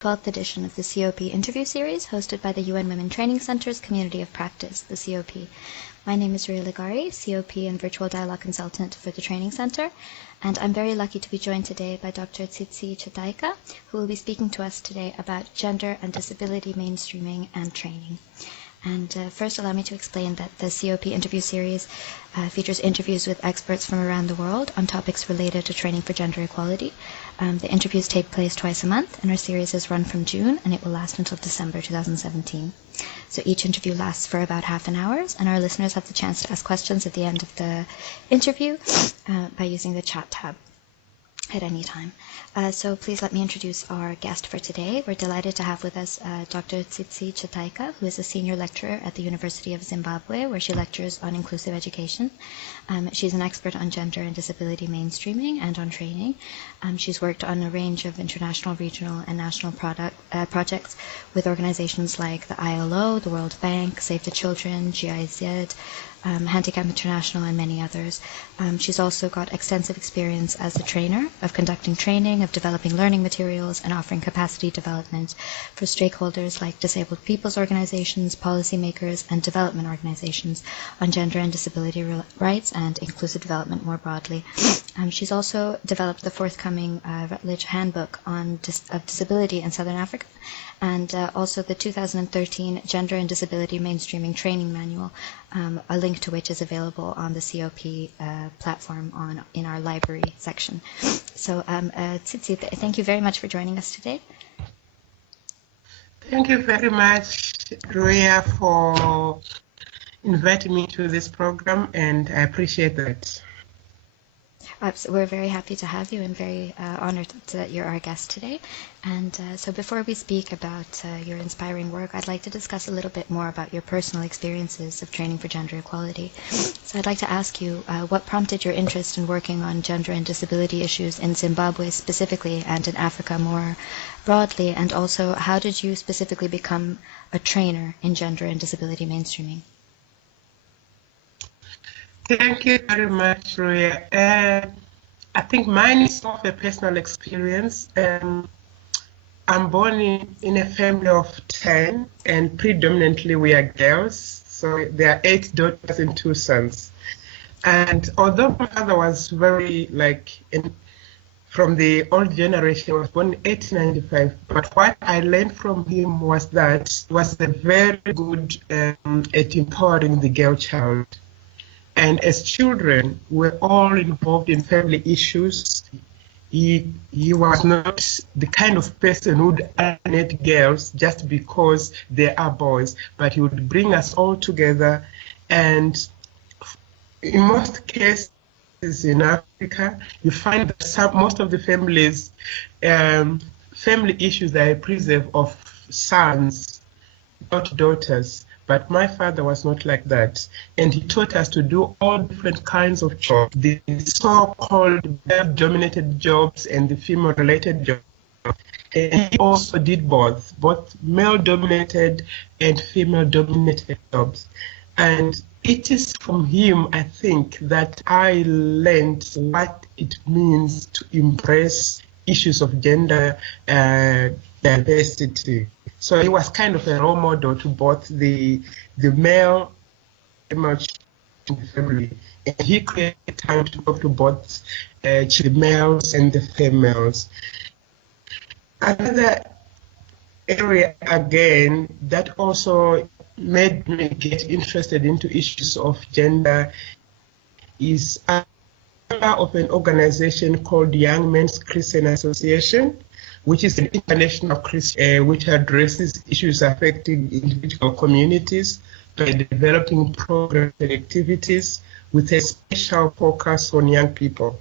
12th edition of the CoP interview series hosted by the UN Women Training Center's Community of Practice, the CoP. My name is Ria Ligari, CoP and Virtual Dialogue Consultant for the Training Center, and I'm very lucky to be joined today by Dr. Tsitsi Chataika, who will be speaking to us today about gender and disability mainstreaming and training. And first, allow me to explain that the CoP interview series features interviews with experts from around the world on topics related to training for gender equality. The interviews take place twice a month, and our series is run from June, and it will last until December 2017. So each interview lasts for about half an hour, and our listeners have the chance to ask questions at the end of the interview by using the chat tab at any time. So please let me introduce our guest for today. We're delighted to have with us Dr. Tsitsi Chataika, who is a senior lecturer at the University of Zimbabwe, where she lectures on inclusive education. She's an expert on gender and disability mainstreaming and on training. She's worked on a range of international, regional, and national projects with organizations like the ILO, the World Bank, Save the Children, GIZ, Handicap International, and many others. She's also got extensive experience as a trainer of conducting training, of developing learning materials, and offering capacity development for stakeholders like disabled people's organizations, policymakers, and development organizations on gender and disability rights and inclusive development more broadly. She's also developed the forthcoming Routledge Handbook of Disability in Southern Africa, and also the 2013 Gender and Disability Mainstreaming Training Manual, a link to which is available on the CoP platform in our library section. So Tsitsi, thank you very much for joining us today. Thank you very much, Ria, for inviting me to this program, and I appreciate that. We're very happy to have you and very honored that you're our guest today. And so before we speak about your inspiring work, I'd like to discuss a little bit more about your personal experiences of training for gender equality. So I'd like to ask you, what prompted your interest in working on gender and disability issues in Zimbabwe specifically and in Africa more broadly? And also, how did you specifically become a trainer in gender and disability mainstreaming? Thank you very much, Ria. I think mine is more of a personal experience. I'm born in a family of 10, and predominantly we are girls. So there are 8 daughters and 2 sons. And although my father was very, from the old generation, was born in 1895, but what I learned from him was that he was very good at empowering the girl child. And as children, we're all involved in family issues. He was not the kind of person who would alienate girls just because they are boys, but he would bring us all together. And in most cases in Africa, you find that most of the families, family issues are preserved of sons, not daughters. But my father was not like that. And he taught us to do all different kinds of jobs, the so-called male-dominated jobs and the female-related jobs. And he also did both male-dominated and female-dominated jobs. And it is from him, I think, that I learned what it means to embrace issues of gender diversity. So he was kind of a role model to both the male and female in the family. And he created time to talk to both the males and the females. Another area, again, that also made me get interested into issues of gender is a member of an organization called Young Men's Christian Association, which is an international Christian which addresses issues affecting individual communities by developing programs and activities with a special focus on young people.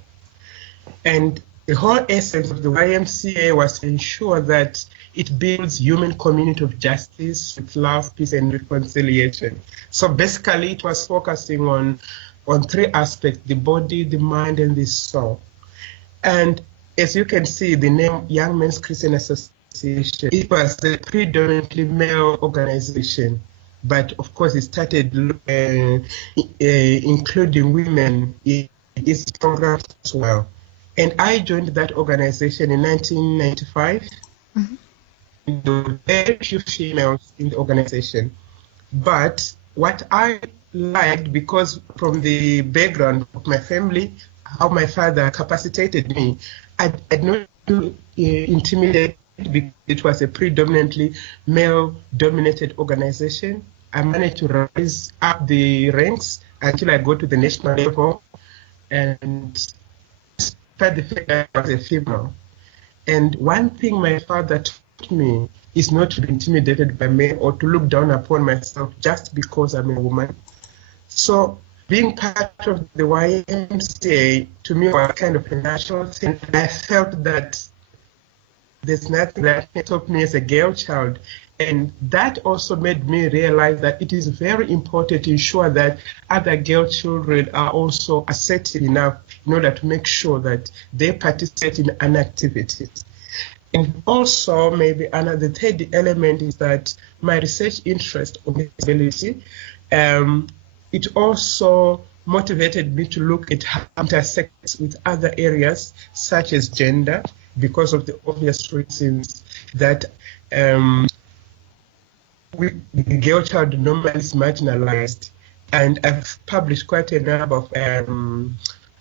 And the whole essence of the YMCA was to ensure that it builds human community of justice with love, peace, and reconciliation. So basically, it was focusing on 3 aspects: the body, the mind, and the soul. And as you can see, the name Young Men's Christian Association, it was a predominantly male organization, but of course it started including women in its programs as well. And I joined that organization in 1995. Mm-hmm. there were very few females in the organization. But what I liked, because from the background of my family, how my father capacitated me, I did not intimidate because it was a predominantly male-dominated organization. I managed to rise up the ranks until I got to the national level, and despite the fact that I was a female. And one thing my father taught me is not to be intimidated by men or to look down upon myself just because I'm a woman. So being part of the YMCA to me was kind of a natural thing. I felt that there's nothing that can stop me as a girl child. And that also made me realize that it is very important to ensure that other girl children are also assertive enough in order to make sure that they participate in an activity. And also, maybe another third element is that my research interest on disability, it also motivated me to look at how it intersects with other areas such as gender, because of the obvious reasons that the girl child normally is marginalized. And I've published quite a number of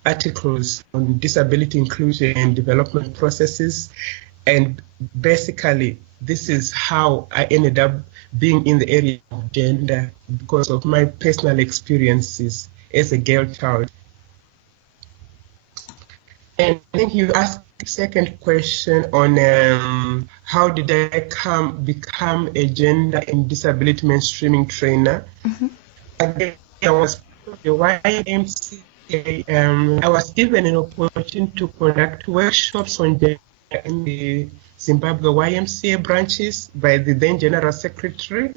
articles on disability inclusion and development processes. And basically, this is how I ended up being in the area of gender because of my personal experiences as a girl child. And I think you asked the second question on how did I become a gender and disability mainstreaming trainer. Mm-hmm. Again, I was the YMCA. I was given an opportunity to conduct workshops on gender in the Zimbabwe YMCA branches by the then General Secretary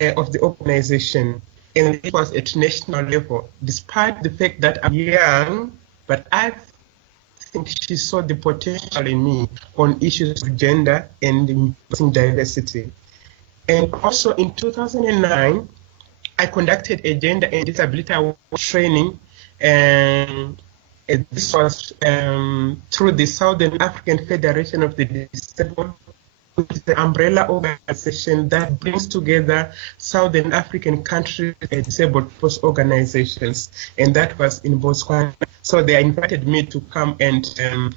of the organization. And it was at national level, despite the fact that I'm young, but I think she saw the potential in me on issues of gender and diversity. And also in 2009, I conducted a gender and disability training, and this was through the Southern African Federation of the Disabled, which is the umbrella organization that brings together Southern African countries and disabled people's organizations, and that was in Botswana. So they invited me to come and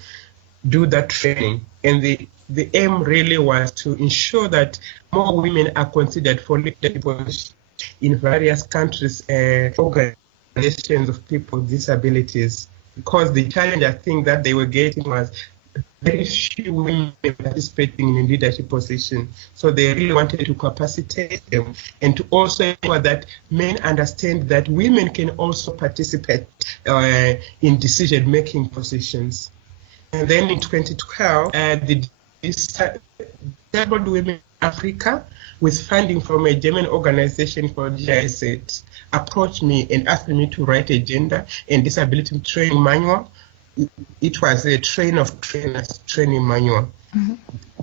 do that training, and the aim really was to ensure that more women are considered for leadership positions in various countries, organizations of people with disabilities, because the challenge I think that they were getting was very few women participating in leadership positions. So they really wanted to capacitate them and to also ensure that men understand that women can also participate in decision-making positions. And then in 2012, the Disabled Women in Africa, with funding from a German organization called GIZ, approached me and asked me to write a gender and disability training manual. It was a train of trainers training manual. Mm-hmm.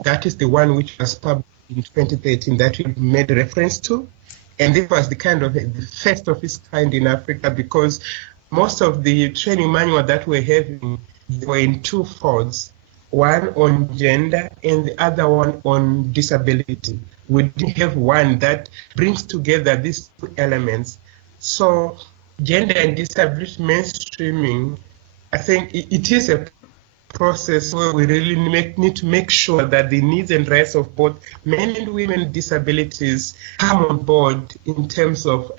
That is the one which was published in 2013 that we made reference to. And this was the kind of the first of its kind in Africa, because most of the training manual that we're having were in two folds, one on gender and the other one on disability. We didn't have one that brings together these two elements. So gender and disability mainstreaming, I think it is a process where we really need to make sure that the needs and rights of both men and women with disabilities come on board in terms of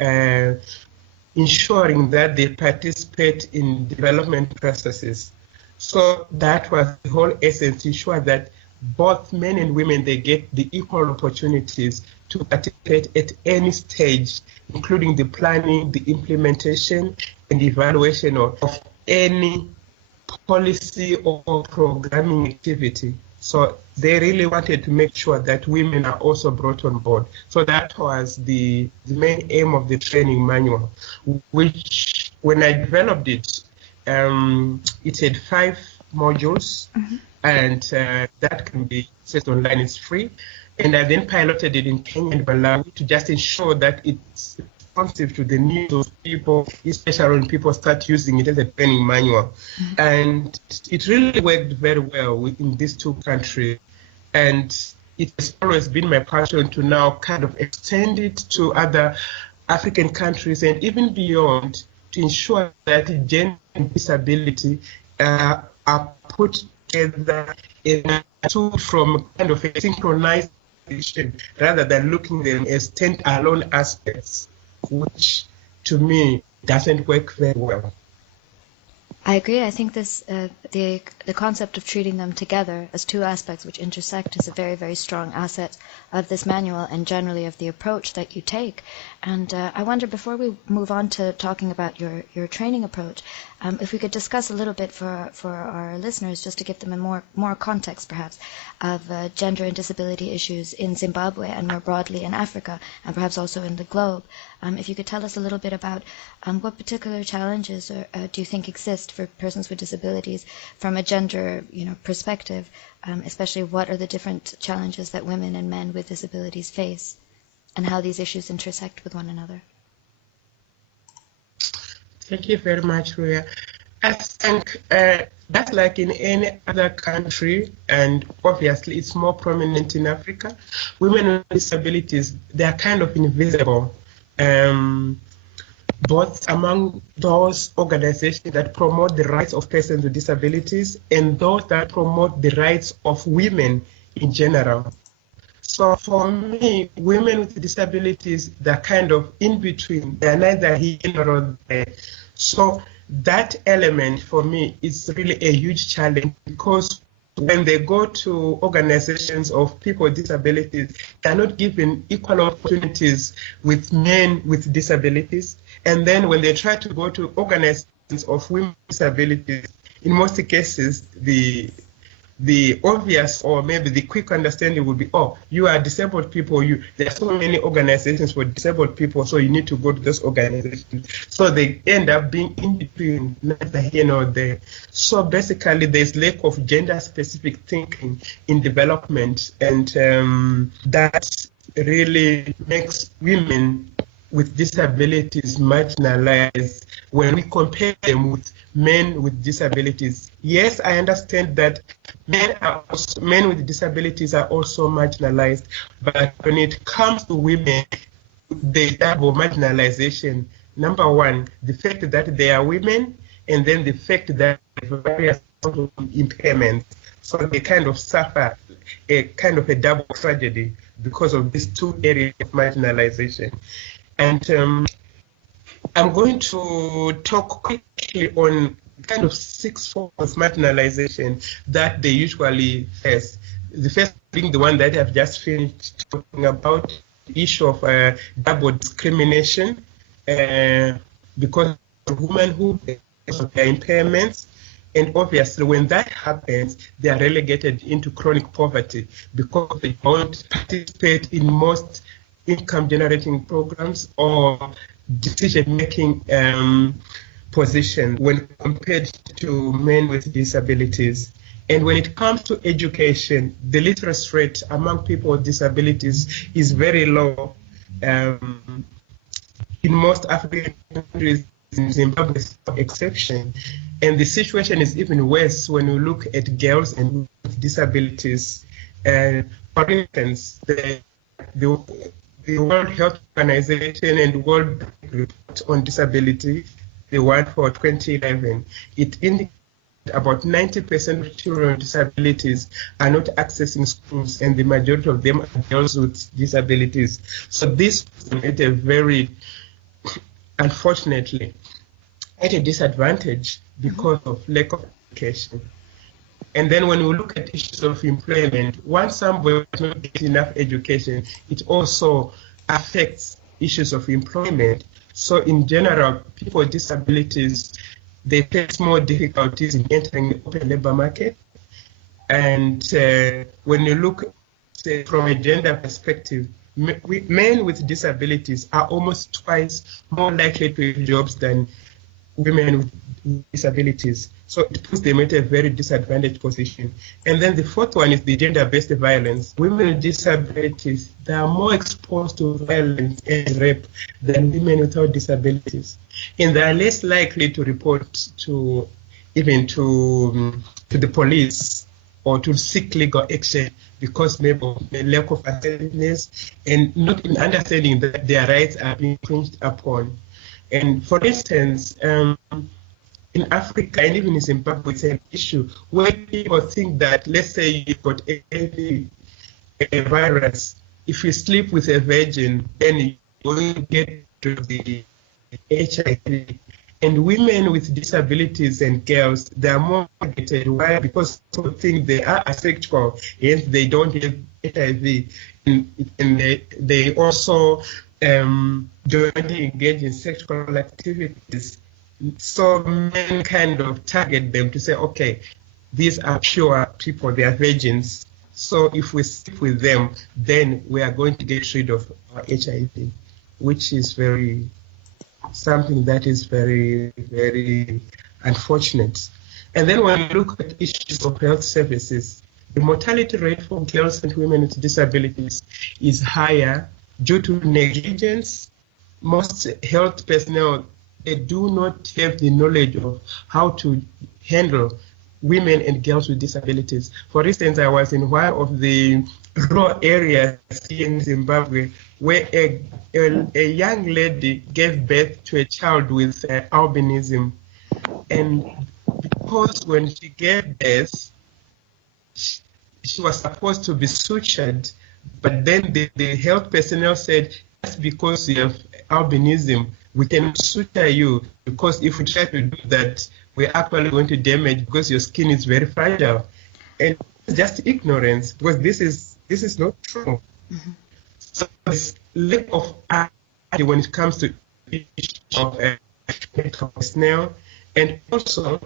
ensuring that they participate in development processes. So that was the whole essence, ensure that both men and women, they get the equal opportunities to participate at any stage, including the planning, the implementation, and the evaluation of any policy or programming activity. So they really wanted to make sure that women are also brought on board. So that was the main aim of the training manual, which when I developed it, it had 5 modules, mm-hmm. and that can be accessed online, it's free. And I then piloted it in Kenya and Malawi to just ensure that it's responsive to the needs of people, especially when people start using it as a training manual. Mm-hmm. And it really worked very well in these 2 countries. And it has always been my passion to now kind of extend it to other African countries and even beyond, to ensure that gender and disability are put together in a tool from kind of a synchronized position, rather than looking at them as stand-alone aspects, which to me doesn't work very well. I agree. I think this the concept of treating them together as two aspects which intersect is a very, very strong asset of this manual and generally of the approach that you take. And I wonder, before we move on to talking about your training approach, if we could discuss a little bit for our listeners, just to give them a more context perhaps of gender and disability issues in Zimbabwe and more broadly in Africa and perhaps also in the globe. If you could tell us a little bit about what particular challenges do you think exist for persons with disabilities from a gender perspective, especially what are the different challenges that women and men with disabilities face and how these issues intersect with one another? Thank you very much, Ria. I think that's like in any other country, and obviously it's more prominent in Africa. Women with disabilities, they are kind of invisible, both among those organizations that promote the rights of persons with disabilities and those that promote the rights of women in general. So for me, women with disabilities, they're kind of in between. They're neither here nor there. So that element for me is really a huge challenge, because when they go to organizations of people with disabilities, they're not given equal opportunities with men with disabilities. And then when they try to go to organizations of women with disabilities, in most cases, the obvious or maybe the quick understanding would be, oh, you are disabled people, there are so many organizations for disabled people, so you need to go to those organizations. So they end up being in between, neither here nor there. So basically there's lack of gender specific thinking in development, and that really makes women with disabilities marginalized when we compare them with men with disabilities. Yes, I understand that men with disabilities are also marginalized, but when it comes to women, they double marginalization. Number one, the fact that they are women, and then the fact that they have various impairments. So they kind of suffer a kind of a double tragedy because of these two areas of marginalization. And I'm going to talk quickly on kind of 6 forms of marginalization that they usually face. The first being the one that I've just finished talking about, the issue of double discrimination because of womanhood, because of their impairments. And obviously, when that happens, they are relegated into chronic poverty because they don't participate in most income-generating programs or decision-making position when compared to men with disabilities. And when it comes to education, the literacy rate among people with disabilities is very low. In most African countries, in Zimbabwe is no exception. And the situation is even worse when we look at girls and women with disabilities. For instance, the World Health Organization and World Bank Report on Disability, the one for 2011, it indicates about 90% of children with disabilities are not accessing schools, and the majority of them are girls with disabilities. So this is a very, unfortunately, at a disadvantage because of lack of education. And then when we look at issues of employment, once somebody does not get enough education, it also affects issues of employment. So in general, people with disabilities, they face more difficulties in entering the open labor market. And when you look from a gender perspective, men with disabilities are almost twice more likely to have jobs than women with disabilities. So it puts them at a very disadvantaged position. And then the fourth one is the gender-based violence. Women with disabilities, they are more exposed to violence and rape than women without disabilities. And they are less likely to report to the police or to seek legal action because maybe of a lack of attentiveness and not even understanding that their rights are being infringed upon. And for instance, in Africa and even in Zimbabwe, it's an issue where people think that, let's say you've got a virus, if you sleep with a virgin, then you will get to the HIV. And women with disabilities and girls, they are more targeted. Why? Because people think they are asexual, hence they don't have HIV. And they also don't engage in sexual activities. So men kind of target them to say, okay, these are pure people, they are virgins. So if we sleep with them, then we are going to get rid of our HIV, which is something that is very, very unfortunate. And then when you look at issues of health services, the mortality rate for girls and women with disabilities is higher due to negligence. Most health personnel, they do not have the knowledge of how to handle women and girls with disabilities. For instance, I was in one of the rural areas here in Zimbabwe where a young lady gave birth to a child with albinism. And because when she gave birth, she was supposed to be sutured, but then the health personnel said, that's because you have albinism, we can suture you, because if we try to do that, we're actually going to damage because your skin is very fragile. And it's just ignorance, because this is not true. Mm-hmm. So this lack of idea when it comes to issues of medical personnel, and also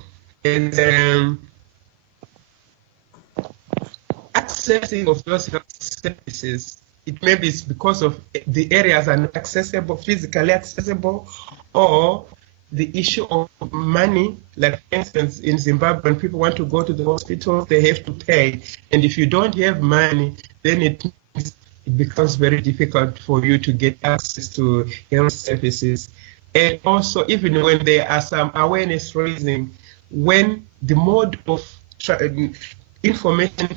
accessing of those health services. It may be because of the areas are not accessible, physically accessible, or the issue of money. Like, for instance, in Zimbabwe, when people want to go to the hospital, they have to pay. And if you don't have money, then it becomes very difficult for you to get access to health services. And also, even when there are some awareness raising, when the mode of information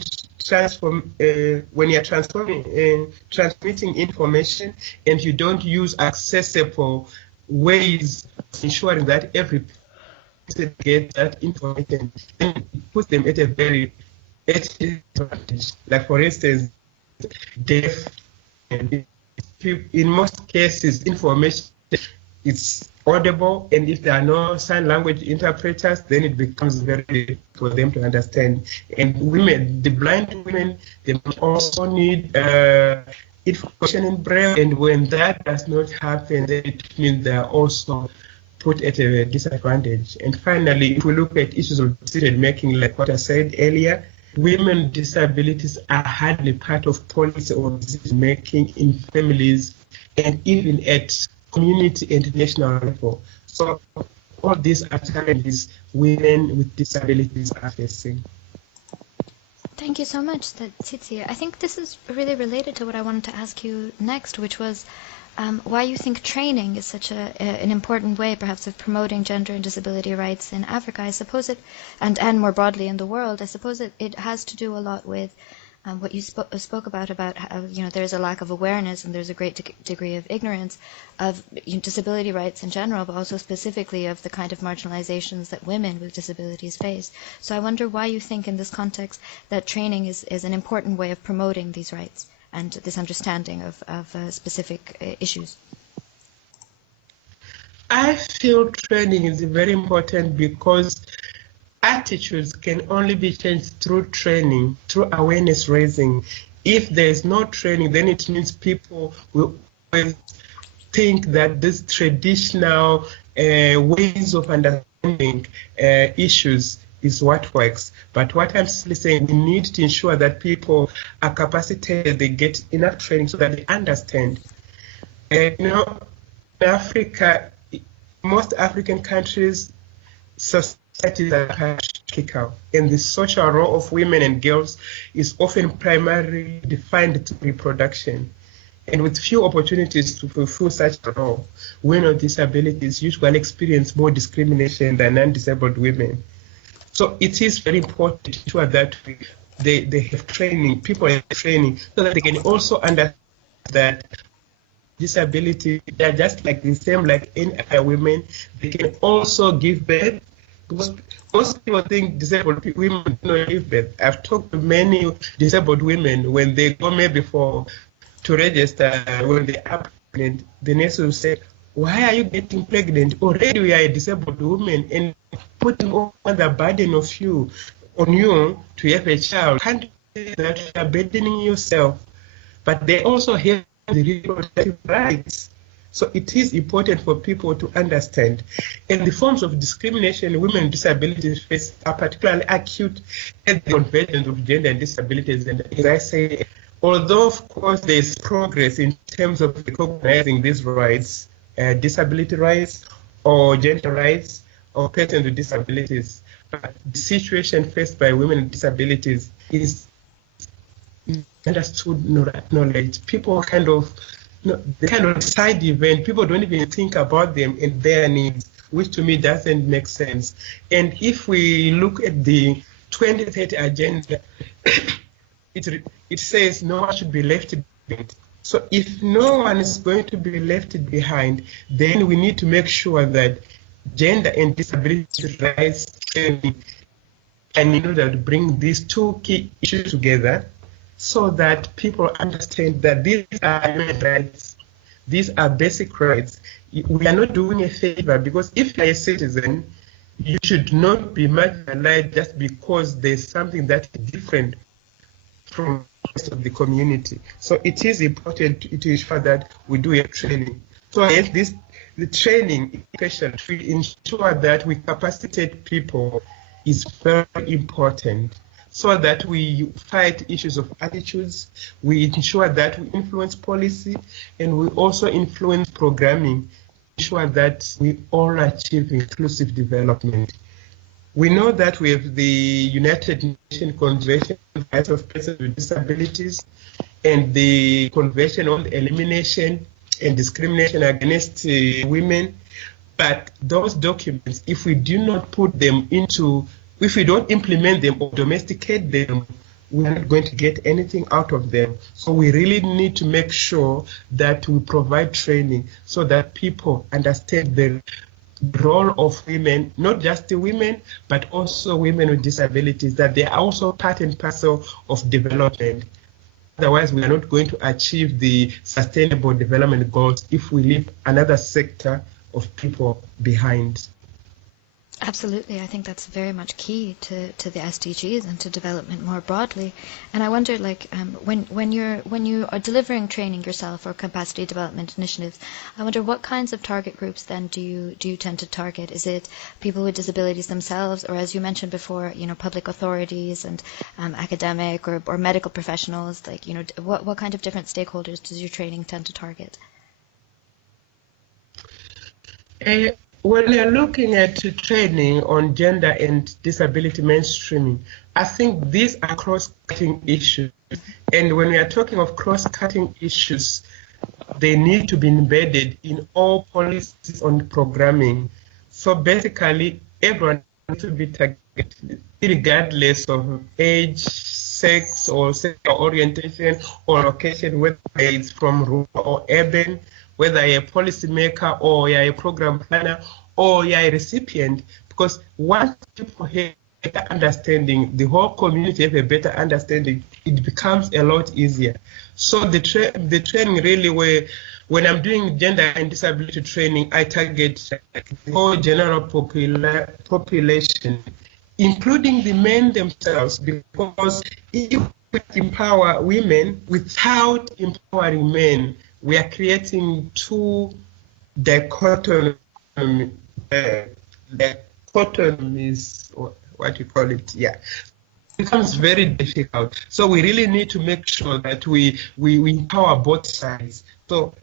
when you're transmitting information and you don't use accessible ways of ensuring that every person gets that information, then it puts them at a very disadvantage. Like, for instance, deaf, and in most cases, information is audible, and if there are no sign language interpreters, then it becomes very difficult for them to understand. And women, the blind women, they also need information in Braille, and when that does not happen, then it means they are also put at a disadvantage. And finally, if we look at issues of decision making, like what I said earlier, women with disabilities are hardly part of policy or decision making in families and even at community and national level. So all these are challenges women with disabilities are facing. Thank you so much, Tsitsi. I think this is really related to what I wanted to ask you next, which was why you think training is such an important way, perhaps, of promoting gender and disability rights in Africa. I suppose it, and more broadly in the world, I suppose it has to do a lot with what you spoke about how, there's a lack of awareness and there's a great degree of ignorance of disability rights in general, but also specifically of the kind of marginalizations that women with disabilities face. So I wonder why you think in this context that training is an important way of promoting these rights and this understanding of specific issues. I feel training is very important because attitudes can only be changed through training, through awareness raising. If there is no training, then it means people will always think that these traditional ways of understanding issues is what works. But what I'm simply saying, we need to ensure that people are capacitated, they get enough training so that they understand. In Africa, most African countries, societies are hierarchical, and the social role of women and girls is often primarily defined through reproduction. And with few opportunities to fulfill such a role, women with disabilities usually experience more discrimination than non-disabled women. So it is very important to ensure that we they have training, people have training, so that they can also understand that disability, they're just like the same like any other women. They can also give birth, because most people think disabled women don't give birth. I've talked to many disabled women when they go maybe to register, when they are pregnant, the nurse will say, why are you getting pregnant? Already we are a disabled woman, and putting all the burden of on you to have a child. Can't you say that you are burdening yourself? But they also have the reproductive rights. So it is important for people to understand. And the forms of discrimination women with disabilities face are particularly acute at the convergence of gender and disabilities. And as I say, although of course there is progress in terms of recognizing these rights, disability rights or gender rights or persons with disabilities, but the situation faced by women with disabilities is understood knowledge. People kind of side event. People don't even think about them and their needs, which to me doesn't make sense. And if we look at the 2030 agenda, it says no one should be left behind. So if no one is going to be left behind, then we need to make sure that gender and disability rights training, and in order to bring these two key issues together, so that people understand that these are human rights, these are basic rights. We are not doing a favor, because if you are a citizen, you should not be marginalized just because there's something that is different from the rest of the community. So it is important to ensure that we do a training. So yes, the training, especially to ensure that we capacitate people, is very important, so that we fight issues of attitudes, we ensure that we influence policy, and we also influence programming, ensure that we all achieve inclusive development. We know that we have the United Nations Convention on the Rights of Persons with Disabilities and the Convention on the Elimination and Discrimination Against Women, but those documents, if we do not put them if we don't implement them or domesticate them, we're not going to get anything out of them. So we really need to make sure that we provide training so that people understand the role of women, not just the women, but also women with disabilities, that they are also part and parcel of development. Otherwise, we are not going to achieve the sustainable development goals if we leave another sector of people behind. Absolutely, I think that's very much key to the SDGs and to development more broadly. And I wonder, like, when you are delivering training yourself or capacity development initiatives, I wonder what kinds of target groups then do you tend to target? Is it people with disabilities themselves, or as you mentioned before, public authorities and academic or medical professionals? Like, what kind of different stakeholders does your training tend to target? When you're looking at training on gender and disability mainstreaming, I think these are cross-cutting issues. And when we are talking of cross-cutting issues, they need to be embedded in all policies on programming. So basically, everyone needs to be targeted, regardless of age, sex, or sexual orientation, or location, whether it's from rural or urban, whether you're a policymaker or you're a program planner or you're a recipient, because once people have a better understanding, the whole community have a better understanding, it becomes a lot easier. So the training really, when I'm doing gender and disability training, I target the whole general population, including the men themselves, because if we empower women without empowering men, we are creating two dichotomies, or what you call it, yeah. It becomes very difficult. So we really need to make sure that we empower both sides. So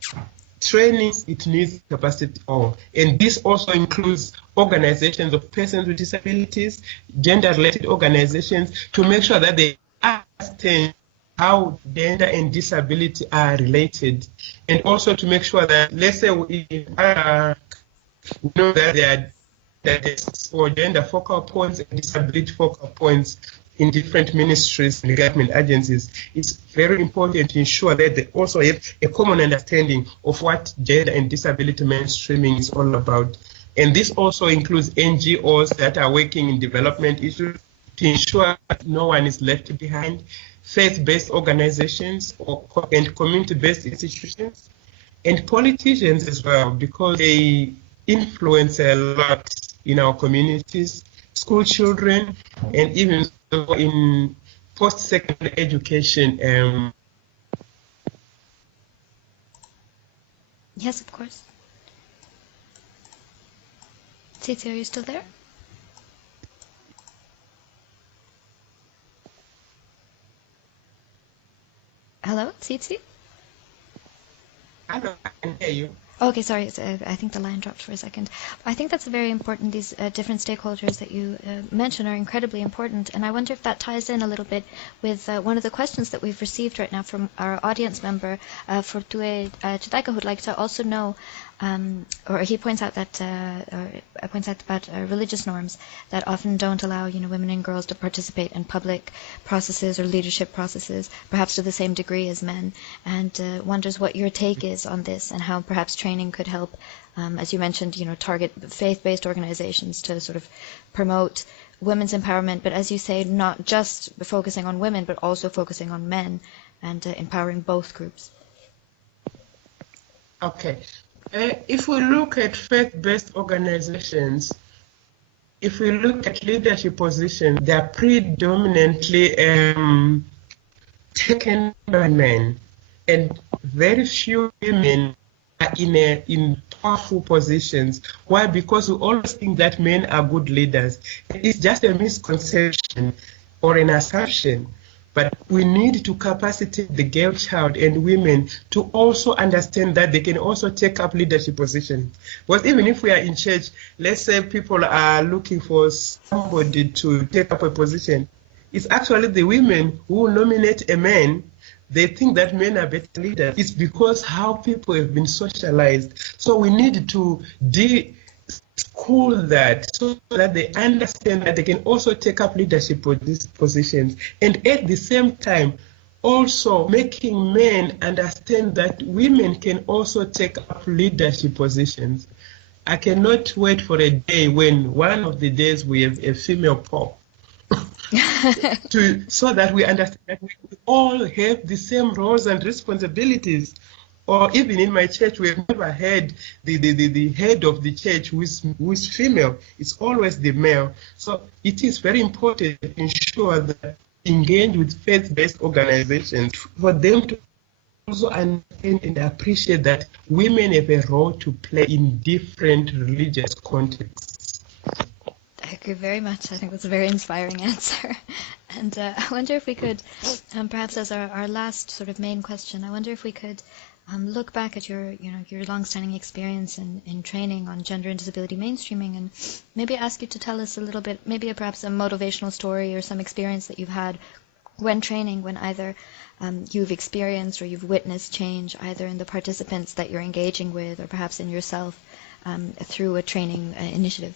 training, it needs capacity all. And this also includes organizations of persons with disabilities, gender-related organizations, to make sure that they understand how gender and disability are related, and also to make sure that, let's say we know that there are or gender focal points and disability focal points in different ministries and government agencies, it's very important to ensure that they also have a common understanding of what gender and disability mainstreaming is all about. And this also includes NGOs that are working in development issues to ensure that no one is left behind, faith-based organizations and community-based institutions, and politicians as well, because they influence a lot in our communities, school children, and even in post-secondary education. Yes, of course. Tsitsi, are you still there? Hello, Tsitsi? I can hear you. Okay, sorry, I think the line dropped for a second. I think that's very important. These different stakeholders that you mentioned are incredibly important, and I wonder if that ties in a little bit with one of the questions that we've received right now from our audience member, Fortue Chataika, who'd like to also know, or he points out that about religious norms that often don't allow women and girls to participate in public processes or leadership processes, perhaps to the same degree as men, and wonders what your take is on this and how perhaps training could help, as you mentioned, target faith-based organizations to sort of promote women's empowerment, but as you say, not just focusing on women, but also focusing on men and empowering both groups. Okay. If we look at faith-based organizations, if we look at leadership positions, they are predominantly taken by men, and very few women are in powerful positions. Why? Because we always think that men are good leaders. It's just a misconception or an assumption. But we need to capacitate the girl child and women to also understand that they can also take up leadership positions. Because even if we are in church, let's say people are looking for somebody to take up a position, it's actually the women who nominate a man. They think that men are better leaders. It's because how people have been socialized. So we need to school that so that they understand that they can also take up leadership positions, and at the same time also making men understand that women can also take up leadership positions. I cannot wait for a day when one of the days we have a female pope so that we understand that we all have the same roles and responsibilities. Or even in my church, we have never had the head of the church who is female. It's always the male. So it is very important to ensure that engage with faith-based organizations for them to also understand and appreciate that women have a role to play in different religious contexts. I agree very much. I think that's a very inspiring answer. And I wonder if we could, perhaps as our last sort of main question, I wonder if we could look back at your long-standing experience in training on gender and disability mainstreaming, and maybe ask you to tell us a little bit, maybe perhaps a motivational story or some experience that you've had when training, when either you've experienced or you've witnessed change either in the participants that you're engaging with or perhaps in yourself through a training initiative.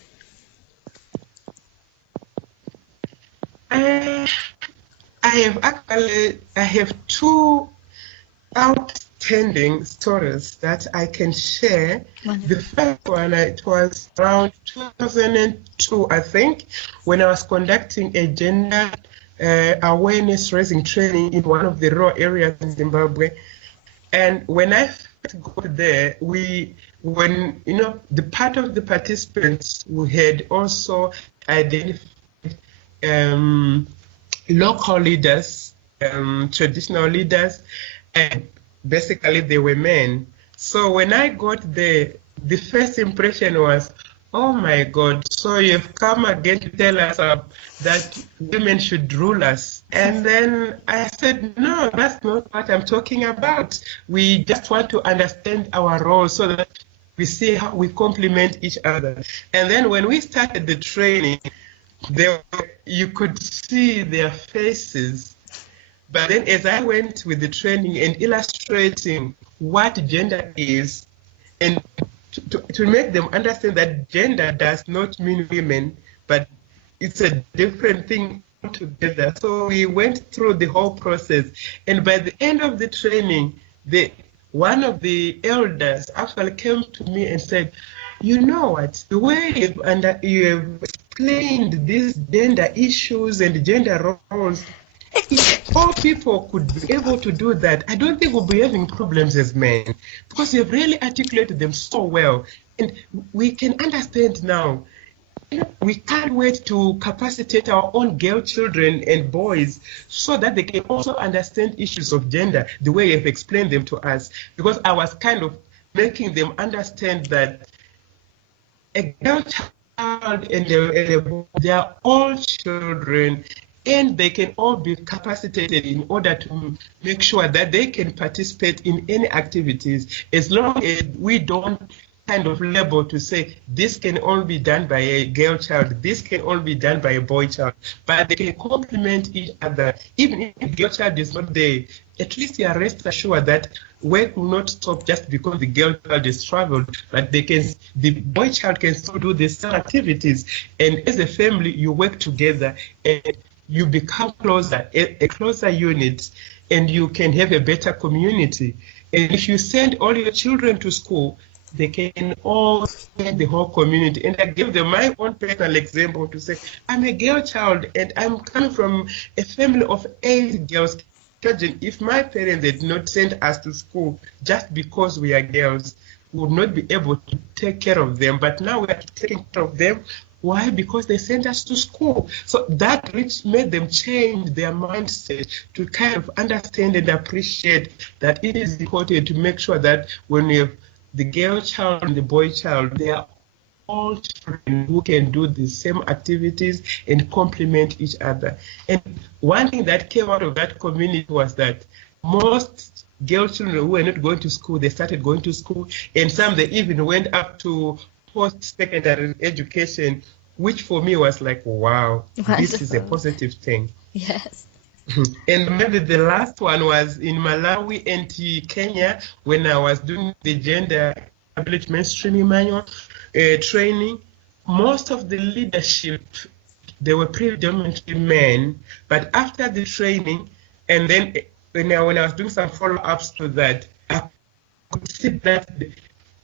I have two outstanding stories that I can share. Wonderful. The first one, it was around 2002, I think, when I was conducting a gender awareness raising training in one of the rural areas in Zimbabwe. And when I first got there, the part of the participants who had also identified local leaders, traditional leaders, and basically they were men. So when I got there, the first impression was, oh my God, so you've come again to tell us that women should rule us. And then I said, no, that's not what I'm talking about. We just want to understand our role so that we see how we complement each other. And then when we started the training, you could see their faces. But then as I went with the training and illustrating what gender is, and to make them understand that gender does not mean women, but it's a different thing together. So we went through the whole process, and by the end of the training, one of the elders actually came to me and said, "You know what? The way you have explained these gender issues and gender roles, if all people could be able to do that, I don't think we'll be having problems as men, because you've really articulated them so well, and we can understand now." We can't wait to capacitate our own girl children and boys so that they can also understand issues of gender the way you've explained them to us. Because I was kind of making them understand that a girl child and a boy, they are all children, and they can all be capacitated in order to make sure that they can participate in any activities, as long as we don't kind of label to say this can only be done by a girl child, this can only be done by a boy child, but they can complement each other. Even if the girl child is not there, at least you are rest assured that work will not stop just because the girl child is traveled, but the boy child can still do the same activities, and as a family you work together and you become closer, a closer unit, and you can have a better community. And if you send all your children to school, they can all send the whole community. And I give them my own personal example to say, I'm a girl child and I'm coming from a family of 8 girls. Imagine if my parents had not sent us to school just because we are girls, we would not be able to take care of them. But now we are taking care of them. Why? Because they sent us to school. So that made them change their mindset to kind of understand and appreciate that it is important to make sure that when we have the girl child and the boy child, they are all children who can do the same activities and complement each other. And one thing that came out of that community was that most girl children who were not going to school, they started going to school, and some they even went up to post-secondary education, which for me was like, wow, wonderful. This is a positive thing. Yes. And maybe the last one was in Malawi and Kenya, when I was doing the gender ability mainstreaming manual training. Most of the leadership, they were predominantly men, but after the training, and then when I was doing some follow-ups to that, I could see that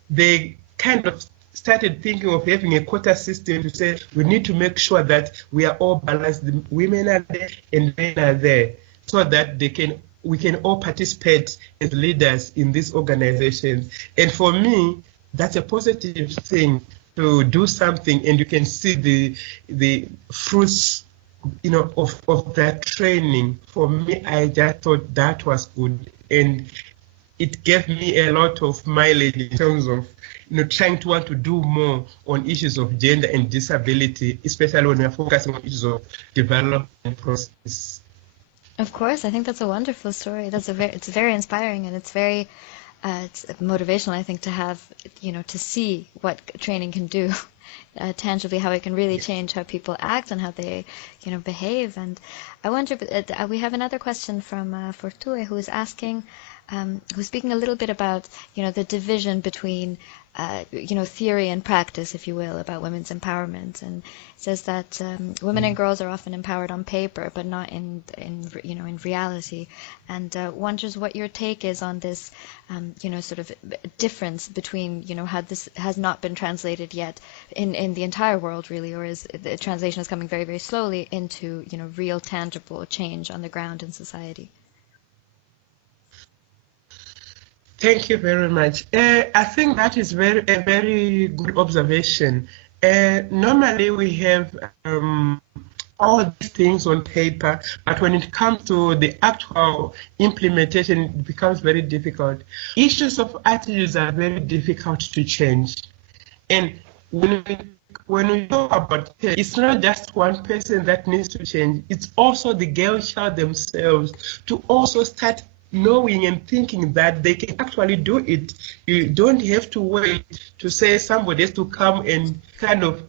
they kind of started thinking of having a quota system to say we need to make sure that we are all balanced. The women are there and men are there, so that we can all participate as leaders in these organizations. And for me, that's a positive thing to do something, and you can see the fruits, of that training. For me, I just thought that was good, and it gave me a lot of mileage in terms of trying to want to do more on issues of gender and disability, especially when we're focusing on issues of development process. Of course, I think that's a wonderful story. It's very inspiring, and it's very it's motivational, I think, to have, to see what training can do tangibly, how it can really change how people act and how they, behave. And I wonder, we have another question from Fortue, who is asking, who's speaking a little bit about, the division between, theory and practice, if you will, about women's empowerment, and says that women and girls are often empowered on paper, but not in reality, and wonders what your take is on this, sort of difference between, how this has not been translated yet in the entire world, really, or is the translation is coming very, very slowly into, real tangible change on the ground in society. Thank you very much. I think that is a very good observation. Normally we have all these things on paper, but when it comes to the actual implementation, it becomes very difficult. Issues of attitudes are very difficult to change. And when we talk about change, it's not just one person that needs to change, it's also the girl child themselves to also start knowing and thinking that they can actually do it. You don't have to wait to say somebody has to come and kind of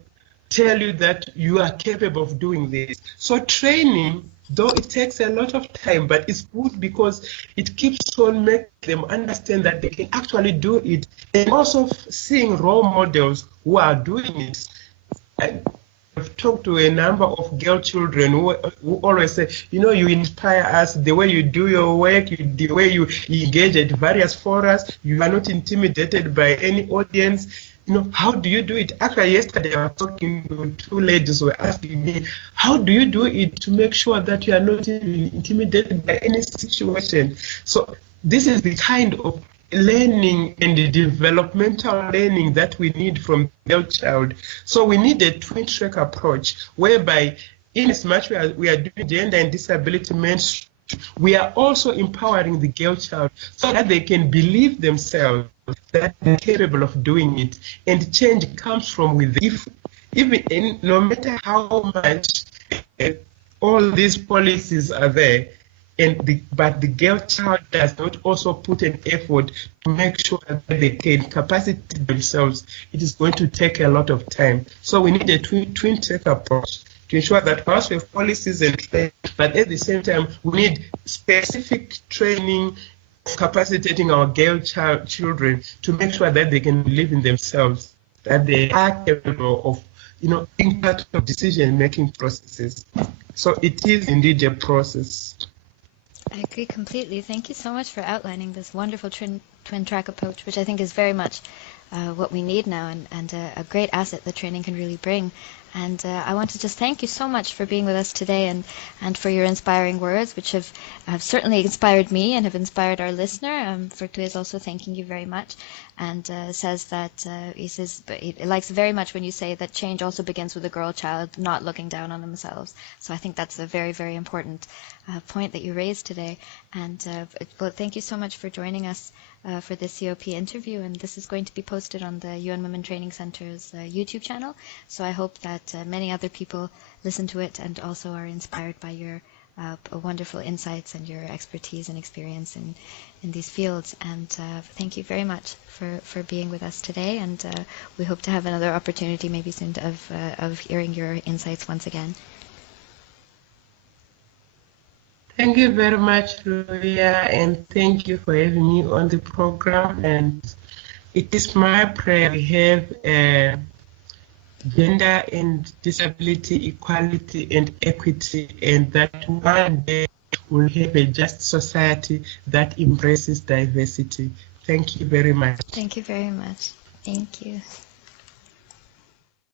tell you that you are capable of doing this. So training, though it takes a lot of time, but it's good because it keeps on making them understand that they can actually do it, and also seeing role models who are doing it. And I've talked to a number of girl children who always say, you inspire us, the way you do your work, the way you engage at various forums, you are not intimidated by any audience. How do you do it? Actually, yesterday I was talking to two ladies who were asking me, how do you do it to make sure that you are not intimidated by any situation? So this is the kind of learning and the developmental learning that we need from the child. So we need a twin track approach whereby, in as much as we are doing gender and disability mainstream, we are also empowering the girl child so that they can believe themselves that they're capable of doing it. And change comes from within. No matter how much all these policies are there, but the girl child does not also put an effort to make sure that they can capacitate themselves, it is going to take a lot of time. So we need a twin track approach to ensure that first we have policies and training, but at the same time we need specific training capacitating our girl children to make sure that they can believe in themselves, that they are capable of being part of decision-making processes. So it is indeed a process. I agree completely. Thank you so much for outlining this wonderful twin track approach, which I think is very much what we need now, and a great asset that training can really bring. And I want to just thank you so much for being with us today and for your inspiring words, which have certainly inspired me and have inspired our listener. Virtu is also thanking you very much, and says that he likes very much when you say that change also begins with a girl child not looking down on themselves. So I think that's a very, very important point that you raised today. And well, thank you so much for joining us for this COP interview, and this is going to be posted on the UN Women Training Center's YouTube channel, so I hope that many other people listen to it and also are inspired by your wonderful insights and your expertise and experience in these fields. And thank you very much for being with us today, and we hope to have another opportunity maybe soon of hearing your insights once again. Thank you very much, Luia, and thank you for having me on the program. And it is my prayer we have gender and disability equality and equity, and that one day we'll have a just society that embraces diversity. Thank you very much. Thank you very much. Thank you.